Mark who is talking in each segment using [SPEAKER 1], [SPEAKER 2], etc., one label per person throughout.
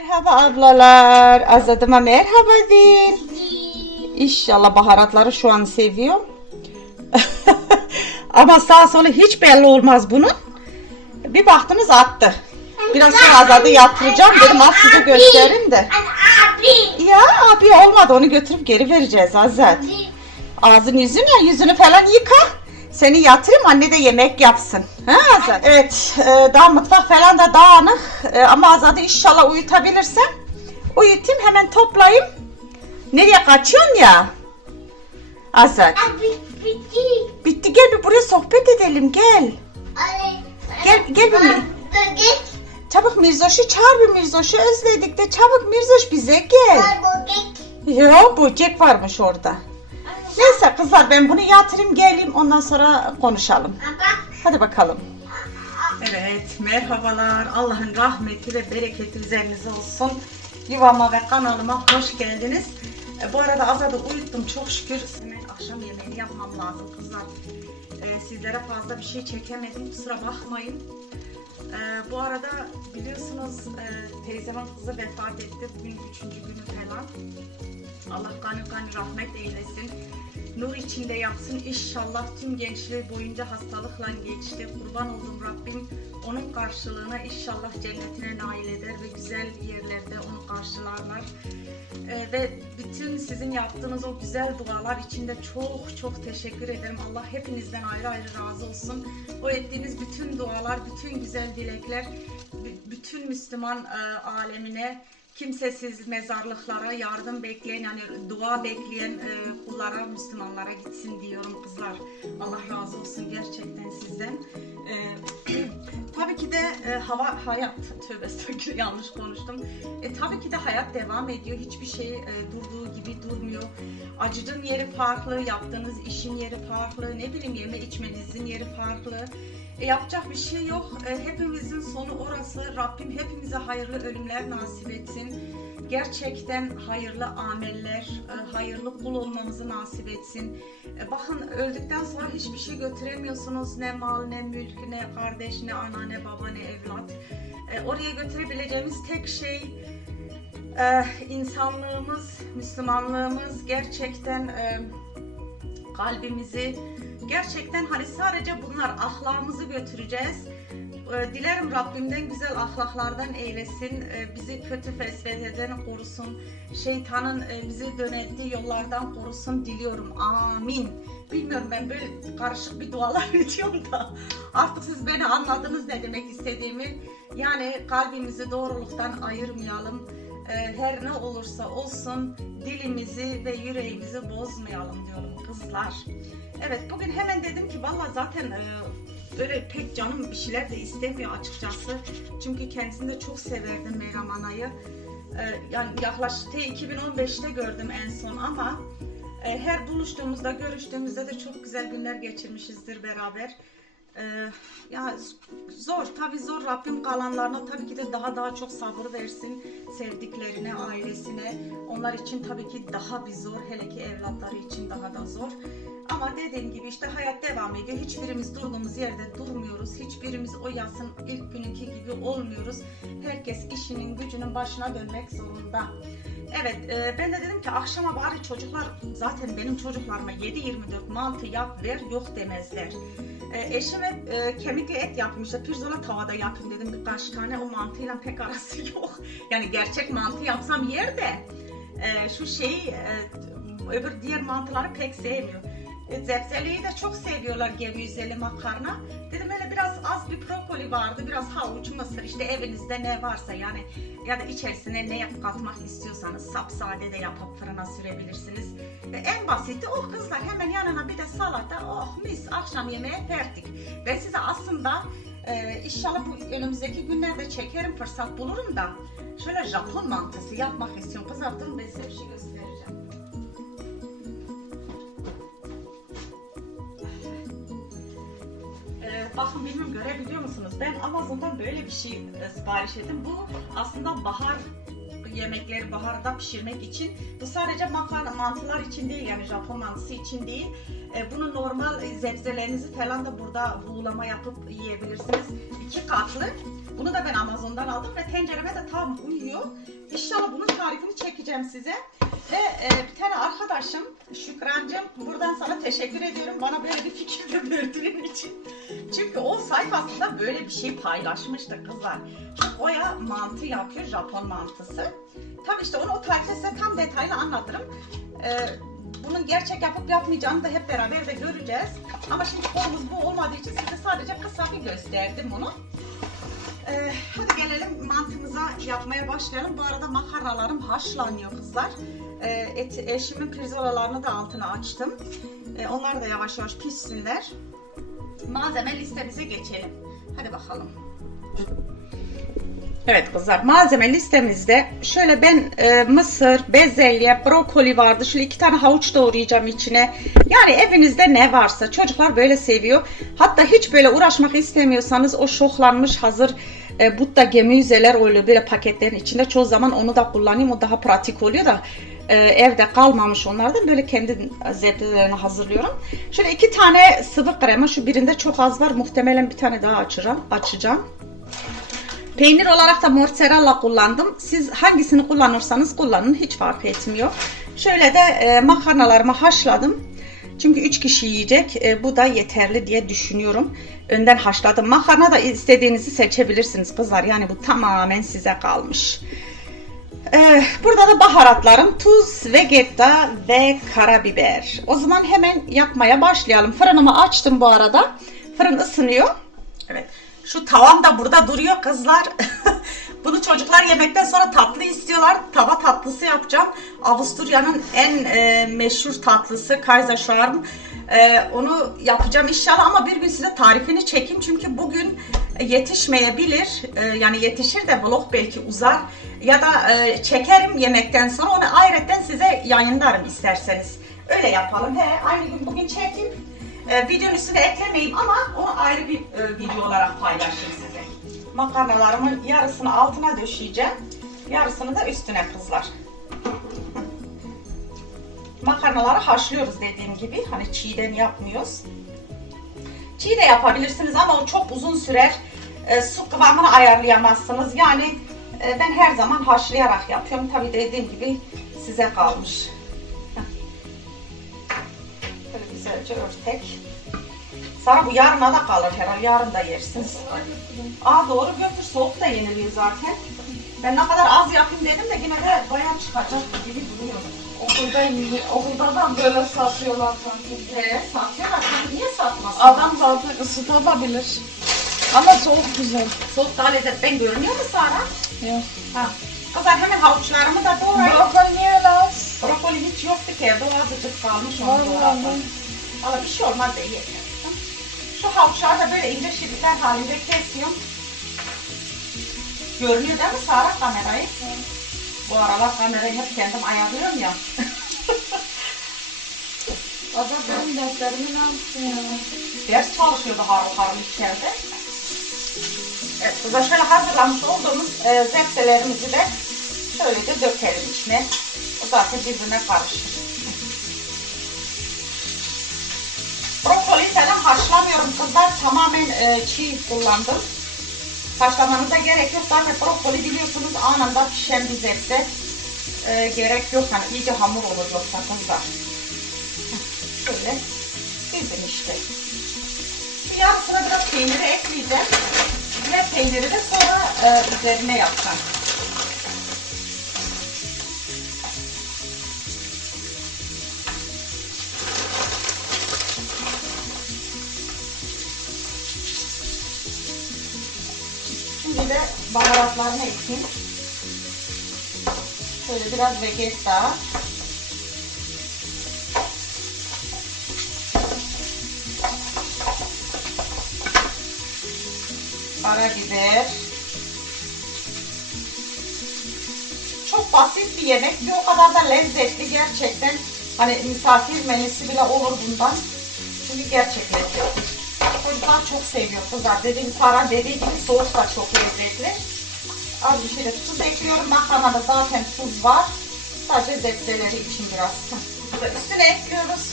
[SPEAKER 1] Merhaba ablalar. Azadıma merhaba deyin. İnşallah baharatları şu an seviyor. Ama sağ solu hiç belli olmaz bunun. Bir baktınız attı. Biraz sonra Azad'ı yatıracağım dedim az size göstereyim de.
[SPEAKER 2] Abi.
[SPEAKER 1] Ya abi olmadı onu götürüp geri vereceğiz Azat. Ağzını yüzünü yüzünü falan yıka. Seni yatırayım anne de yemek yapsın. Ha Azat? Evet e, daha mutfak falan da dağınık. E, ama Azat'ı inşallah uyutabilirsem uyutayım hemen toplayayım. Nereye kaçıyorsun ya? Azat.
[SPEAKER 2] Bitti.
[SPEAKER 1] Bitti gel bir buraya sohbet edelim gel. Gel gel bir. Çabuk Mirzoş'u çağır bir Mirzoş'u özledik de çabuk Mirzoş bize gel. Yo böcek varmış orada. Neyse kızlar ben bunu yatırayım geleyim ondan sonra konuşalım. Hadi bakalım. Evet merhabalar. Allah'ın rahmeti ve bereketi üzerinize olsun. Yuvama ve kanalıma hoş geldiniz. E, bu arada Azad'ı uyuttum çok şükür. Hemen akşam yemeğini yapmam lazım kızlar. E, sizlere fazla bir şey çekemedim kusura bakmayın. E, bu arada biliyorsunuz e, teyzemin kızı vefat etti. Bugün üçüncü günü falan. Allah kanı kanı rahmet eylesin. Nur içinde yapsın. İnşallah tüm gençliği boyunca hastalıkla geçti. Kurban oldum Rabbim. Onun karşılığına inşallah cennetine nail eder ve güzel yerlerde onu karşılarlar. Ee, ve bütün sizin yaptığınız o güzel dualar için de çok çok teşekkür ederim. Allah hepinizden ayrı ayrı razı olsun. O ettiğiniz bütün dualar, bütün güzel dilekler, bütün Müslüman e, alemine kimsesiz mezarlıklara yardım bekleyen yani dua bekleyen e, kullara Müslümanlara gitsin diyorum kızlar. Allah razı olsun gerçekten sizden. E, tabii ki de e, hava hayat tövbe estağfurullah yanlış konuştum. E, tabii ki de hayat devam ediyor. Hiçbir şey e, durduğu gibi durmuyor. Acıdığın yeri farklı, yaptığınız işin yeri farklı, ne bileyim yeme içmenizin yeri farklı. E, yapacak bir şey yok. E, hepimizin sonu orası. Rabbim hepimize hayırlı ölümler nasip etsin. Gerçekten hayırlı ameller, e, hayırlı kul olmamızı nasip etsin. Bakın öldükten sonra hiçbir şey götüremiyorsunuz. Ne mal, ne mülk, ne kardeş, ne ana, ne baba, ne evlat. Oraya götürebileceğimiz tek şey insanlığımız, Müslümanlığımız gerçekten kalbimizi gerçekten hani sadece bunlar ahlakımızı götüreceğiz. Ee, Dilerim Rabbimden güzel ahlaklardan eylesin, Ee, bizi kötü fesfeteden korusun, şeytanın e, bizi dönettiği yollardan korusun diliyorum. Amin. Bilmiyorum ben böyle karışık bir dualar ediyorum da artık siz beni anladınız ne demek istediğimi. Yani kalbimizi doğruluktan ayırmayalım. Ee, Her ne olursa olsun dilimizi ve yüreğimizi bozmayalım diyorum kızlar. Evet bugün hemen dedim ki valla zaten e, böyle pek canım bir şeyler de istemiyor açıkçası. Çünkü kendisini de çok severdim Meyrem Ana'yı. E, yani yaklaşık 2015'te gördüm en son ama e, her buluştuğumuzda, görüştüğümüzde de çok güzel günler geçirmişizdir beraber. E, ya zor, tabii zor. Rabbim kalanlarına tabii ki de daha daha çok sabır versin sevdiklerine, ailesine. Onlar için tabii ki daha bir zor, hele ki evlatları için daha da zor. Ama dediğim gibi işte hayat devam ediyor. Hiçbirimiz durduğumuz yerde durmuyoruz. Hiçbirimiz o yasın ilk günkü gibi olmuyoruz. Herkes işinin gücünün başına dönmek zorunda. Evet e, ben de dedim ki akşama bari çocuklar zaten benim çocuklarıma 7-24 mantı yap ver yok demezler. E, eşim hep e, kemikli et yapmıştı. Pirzola tavada yapayım dedim birkaç tane o mantıyla pek arası yok. Yani gerçek mantı yapsam yer de e, şu şeyi e, öbür diğer mantıları pek sevmiyor. E, Zepseliyi de çok seviyorlar gevizeli makarna. Dedim hele biraz az bir propoli vardı, biraz havuç, mısır işte evinizde ne varsa yani ya da içerisine ne yap- katmak istiyorsanız sapsade de yapıp fırına sürebilirsiniz. Ve en basiti oh kızlar hemen yanına bir de salata oh mis akşam yemeği perdik. Ben size aslında e, inşallah bu önümüzdeki günlerde çekerim fırsat bulurum da şöyle Japon mantısı yapmak istiyorum. Kızlar durun ben size bir şey göstereceğim. Bakın bilmiyorum görebiliyor musunuz? Ben Amazon'dan böyle bir şey e, sipariş ettim. Bu aslında bahar yemekleri baharda pişirmek için. Bu sadece makarna mantılar için değil yani Japon mantısı için değil. E, bunu normal zebzelerinizi falan da burada buğulama yapıp yiyebilirsiniz. İki katlı. Bunu da ben Amazon'dan aldım ve tencereme de tam uyuyor. İnşallah bunun tarifini çekeceğim size. Ve e, bir tane arkadaşım Şükrancığım buradan sana teşekkür ediyorum. Bana böyle bir fikir verdiğin için. Çünkü o sayfasında böyle bir şey paylaşmıştı kızlar. Oya mantı yapıyor, Japon mantısı. Tabii işte onu o tarifte size tam detaylı anlatırım. Ee, bunun gerçek yapıp yapmayacağını da hep beraber de göreceğiz. Ama şimdi konumuz bu olmadığı için size sadece kısa bir gösterdim onu. Ee, hadi gelelim mantımıza yapmaya başlayalım. Bu arada makarnalarım haşlanıyor kızlar. Ee, et, eşimin pirzolalarını da altına açtım. Ee, onlar da yavaş yavaş pişsinler. Malzeme listemize geçelim. Hadi bakalım. Evet kızlar malzeme listemizde şöyle ben e, mısır, bezelye, brokoli vardı. Şöyle iki tane havuç doğrayacağım içine. Yani evinizde ne varsa çocuklar böyle seviyor. Hatta hiç böyle uğraşmak istemiyorsanız o şoklanmış hazır e, butta gemüzeler oluyor böyle paketlerin içinde. Çoğu zaman onu da kullanayım. O daha pratik oluyor da e, evde kalmamış onlardan böyle kendi zevklerini hazırlıyorum. Şöyle iki tane sıvı krema şu birinde çok az var. Muhtemelen bir tane daha açacağım. açacağım. Peynir olarak da mozzarella kullandım. Siz hangisini kullanırsanız kullanın. Hiç fark etmiyor. Şöyle de e, makarnalarımı haşladım. Çünkü 3 kişi yiyecek. E, bu da yeterli diye düşünüyorum. Önden haşladım. Makarna da istediğinizi seçebilirsiniz kızlar. Yani bu tamamen size kalmış. Ee, burada da baharatlarım tuz, vegeta ve karabiber. O zaman hemen yapmaya başlayalım. Fırınımı açtım bu arada. Fırın ısınıyor. Evet. Şu tavam da burada duruyor kızlar. Bunu çocuklar yemekten sonra tatlı istiyorlar. Tava tatlısı yapacağım. Avusturya'nın en e, meşhur tatlısı Kaiserschmarrn. E, onu yapacağım inşallah ama bir gün size tarifini çekeyim. Çünkü bugün yetişmeyebilir. E, yani yetişir de vlog belki uzar. Ya da e, çekerim yemekten sonra onu ayrıca size yayınlarım isterseniz. Öyle yapalım. He, aynı gün bugün çekeyim. E, videonun üstüne eklemeyeyim ama onu ayrı bir e, video olarak paylaşayım size. Makarnalarımın yarısını altına döşeyeceğim. Yarısını da üstüne kızlar. Makarnaları haşlıyoruz dediğim gibi. Hani çiğden yapmıyoruz. Çiğ de yapabilirsiniz ama o çok uzun sürer. E, su kıvamını ayarlayamazsınız. Yani e, ben her zaman haşlayarak yapıyorum. Tabi dediğim gibi size kalmış. Örtek. Sana bu yarına da kalır herhalde. Yarın da yersiniz. Aa doğru götür. Soğuk da yeniliyor zaten. Ben ne kadar az yapayım dedim de yine de bayağı çıkacak gibi duruyor.
[SPEAKER 3] Okulda, okulda da böyle satıyorlar sanki.
[SPEAKER 1] He, satıyorlar. Niye satmasın?
[SPEAKER 3] Adam zaten ısıtabilir. Ama soğuk güzel.
[SPEAKER 1] Soğuk daha lezzet. Ben görünüyor mu Sara?
[SPEAKER 3] Yok.
[SPEAKER 1] Ha. Kızlar hemen havuçlarımı da doğrayayım.
[SPEAKER 3] Brokoli niye az?
[SPEAKER 1] Brokoli hiç yoktu ki evde. O azıcık kalmış
[SPEAKER 3] Vallahi
[SPEAKER 1] Valla bir şey olmaz da yeter. Şu havuçları da böyle ince şeritler halinde kesiyorum. Görünüyor değil mi Sara kamerayı? Bu aralar kamerayı hep kendim ayarlıyorum ya.
[SPEAKER 3] Baba benim derslerimi ne yaptın ya?
[SPEAKER 1] Ders çalışıyordu harıl harıl içeride. Evet, burada şöyle hazırlamış olduğumuz e, zepselerimizi de şöylece dökelim içine. O zaten birbirine karışır. Brokoli falan haşlamıyorum kızlar. Tamamen e, çiğ kullandım. Haşlamanıza gerek yok. Zaten brokoli biliyorsunuz anında pişen bir zepse. E, gerek yok. Hani iyice hamur olur yoksa kızlar. Şöyle dizin işte. Yarısına biraz peyniri ekleyeceğim. Ve peyniri de sonra e, üzerine yapacağım. Baharatlarını ekleyeyim. Şöyle biraz vegeta. Karabiber. Çok basit bir yemek. Bir o kadar da lezzetli gerçekten. Hani misafir menüsü bile olur bundan. Çünkü gerçek lezzetli. Çocuklar çok seviyor kızlar. Dediğim Sara dediği gibi soğuk da çok lezzetli. Az bir şey de tuz ekliyorum. Makarnada zaten tuz var. Sadece zepseleri için biraz. Üstüne ekliyoruz.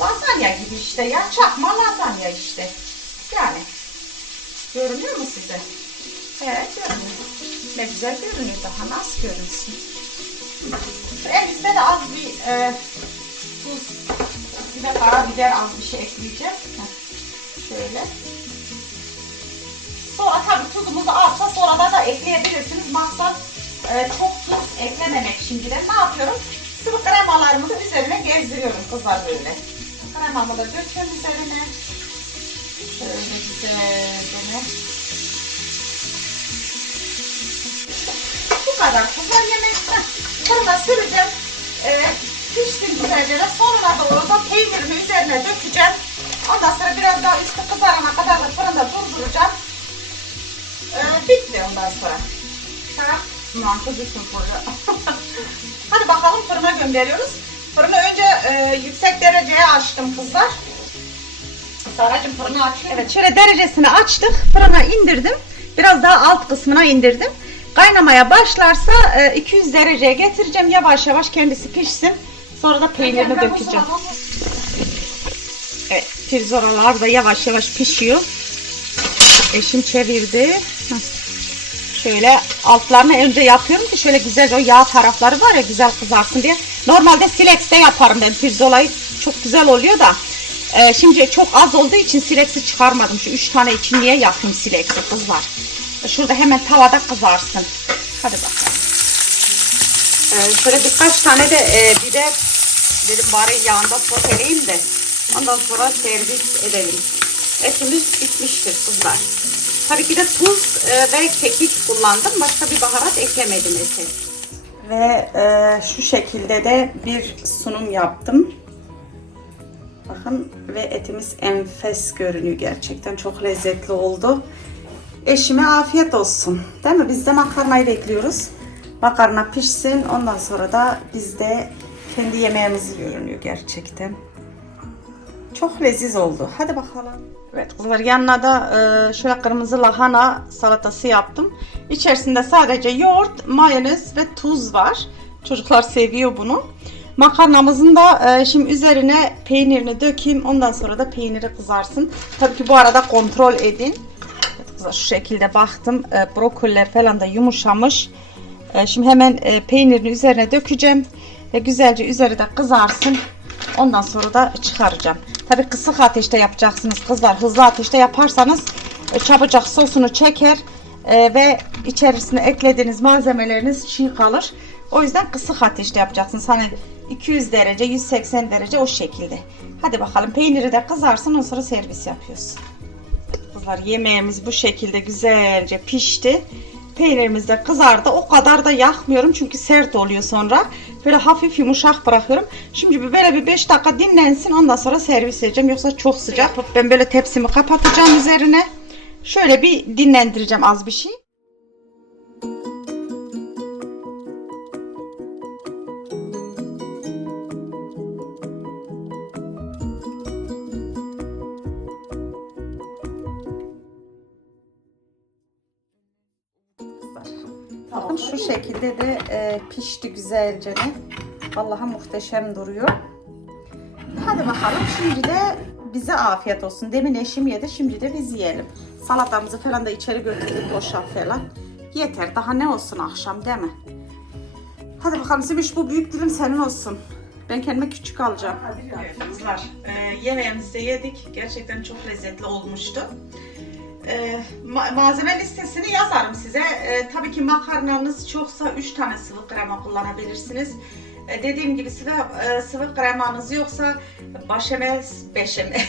[SPEAKER 1] Lazanya gibi işte ya. Çakma lazanya işte. Yani Görünüyor mu size? Evet görünüyor. Ne güzel görünüyor. Daha nasıl görünsün? En üstte de az bir e, tuz, de karabiber az bir şey ekleyeceğim. Şöyle. Sonra tabii tuzumuzu artsa sonradan da ekleyebilirsiniz. Maksat e, çok tuz eklememek şimdiden. Ne yapıyorum? Sıvı kremalarımızı üzerine gezdiriyorum kızlar böyle. Kremamı da döküyorum üzerine. Şöyle güzelce. Bu kadar kızlar yemek. Fırına süreceğim. E, piştim güzelce de sonuna doğru da peynirimi üzerine dökeceğim. Ondan sonra biraz daha üstü kızarana kadar da fırında durduracağım. Ee, bitti ondan sonra. Ha, mantı düşün fırına. Hadi bakalım fırına gönderiyoruz. Fırını önce e, yüksek dereceye açtım kızlar. Saracım fırını açıyorum. Evet şöyle derecesini açtık. Fırına indirdim. Biraz daha alt kısmına indirdim. Kaynamaya başlarsa e, 200 dereceye getireceğim. Yavaş yavaş kendisi pişsin. Sonra da peynirini dökeceğim. Evet, pirzoralar da yavaş yavaş pişiyor. Eşim çevirdi. Şöyle altlarını önce yapıyorum ki şöyle güzel o yağ tarafları var ya güzel kızarsın diye. Normalde silex'te yaparım ben pirzolayı. Çok güzel oluyor da. e, şimdi çok az olduğu için silex'i çıkarmadım. Şu üç tane için niye yapayım silex'i kızlar. Şurada hemen tavada kızarsın. Hadi bakalım. Ee, şöyle birkaç tane de e, biber dedim bari yağında soteleyeyim de ondan sonra servis edelim. Etimiz bitmiştir kızlar. Tabii ki de tuz e, ve kekik kullandım. Başka bir baharat eklemedim ete. Ve e, şu şekilde de bir sunum yaptım. Bakın ve etimiz enfes görünüyor gerçekten. Çok lezzetli oldu. Eşime afiyet olsun. Değil mi? Biz de makarnayı bekliyoruz. Makarna pişsin. Ondan sonra da biz de kendi yemeğimizi görünüyor gerçekten. Çok leziz oldu. Hadi bakalım. Evet kızlar yanına da e, şöyle kırmızı lahana salatası yaptım. İçerisinde sadece yoğurt, mayonez ve tuz var. Çocuklar seviyor bunu. Makarnamızın da e, şimdi üzerine peynirini dökeyim. Ondan sonra da peyniri kızarsın. Tabii ki bu arada kontrol edin. Evet kızlar şu şekilde baktım. E, brokoliler falan da yumuşamış. E, şimdi hemen e, peynirini üzerine dökeceğim. Ve güzelce üzeri de kızarsın. Ondan sonra da çıkaracağım. Tabii kısık ateşte yapacaksınız kızlar. Hızlı ateşte yaparsanız e, çabucak sosunu çeker ve içerisine eklediğiniz malzemeleriniz çiğ kalır. O yüzden kısık ateşte yapacaksınız. Hani 200 derece, 180 derece o şekilde. Hadi bakalım peyniri de kızarsın ondan sonra servis yapıyoruz. Kızlar yemeğimiz bu şekilde güzelce pişti. Peynirimiz de kızardı. O kadar da yakmıyorum çünkü sert oluyor sonra. Böyle hafif yumuşak bırakıyorum. Şimdi böyle bir 5 dakika dinlensin ondan sonra servis edeceğim. Yoksa çok sıcak. Ben böyle tepsimi kapatacağım üzerine. Şöyle bir dinlendireceğim az bir şey. Şu şekilde de e, pişti güzelce. Vallahi muhteşem duruyor. Hadi bakalım şimdi de bize afiyet olsun. Demin eşim yedi şimdi de biz yiyelim. Salatamızı falan da içeri götürdük boşalt falan. Yeter daha ne olsun akşam değil mi? Hadi bakalım Simiş bu büyük dilim senin olsun. Ben kendime küçük alacağım. Evet kızlar e, yemeğimizi de yedik. Gerçekten çok lezzetli olmuştu. E, ma- malzeme listesini yazarım size. E, tabii ki makarnanız çoksa 3 tane sıvı krema kullanabilirsiniz. E, dediğim gibi sıvı, e, sıvı kremanız yoksa başamel, beşamel,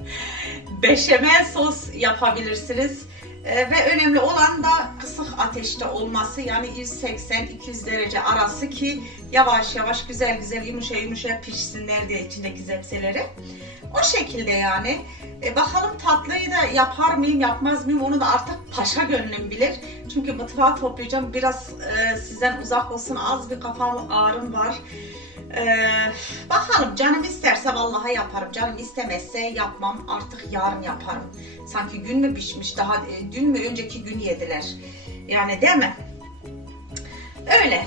[SPEAKER 1] beşamel sos yapabilirsiniz. E, ve önemli olan da kısık ateşte olması yani 180-200 derece arası ki yavaş yavaş güzel güzel yumuşa yumuşa pişsinler diye içindeki zepseleri. O şekilde yani. E, bakalım tatlıyı da yapar mıyım yapmaz mıyım onu da artık paşa gönlüm bilir. Çünkü mutfağı toplayacağım. Biraz e, sizden uzak olsun az bir kafam ağrım var. E, bakalım canım isterse vallahi yaparım. Canım istemezse yapmam artık yarın yaparım. Sanki gün mü pişmiş daha e, dün mü önceki gün yediler. Yani değil mi? Öyle.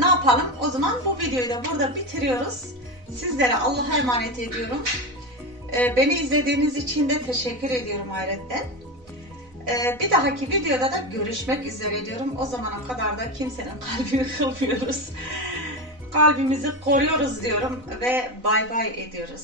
[SPEAKER 1] Ne yapalım? O zaman bu videoyu da burada bitiriyoruz. Sizlere Allah'a emanet ediyorum. Ee, Beni izlediğiniz için de teşekkür ediyorum hayretten. Ee, bir dahaki videoda da görüşmek üzere diyorum. O zamana kadar da kimsenin kalbini kırmıyoruz. Kalbimizi koruyoruz diyorum ve bay bay ediyoruz.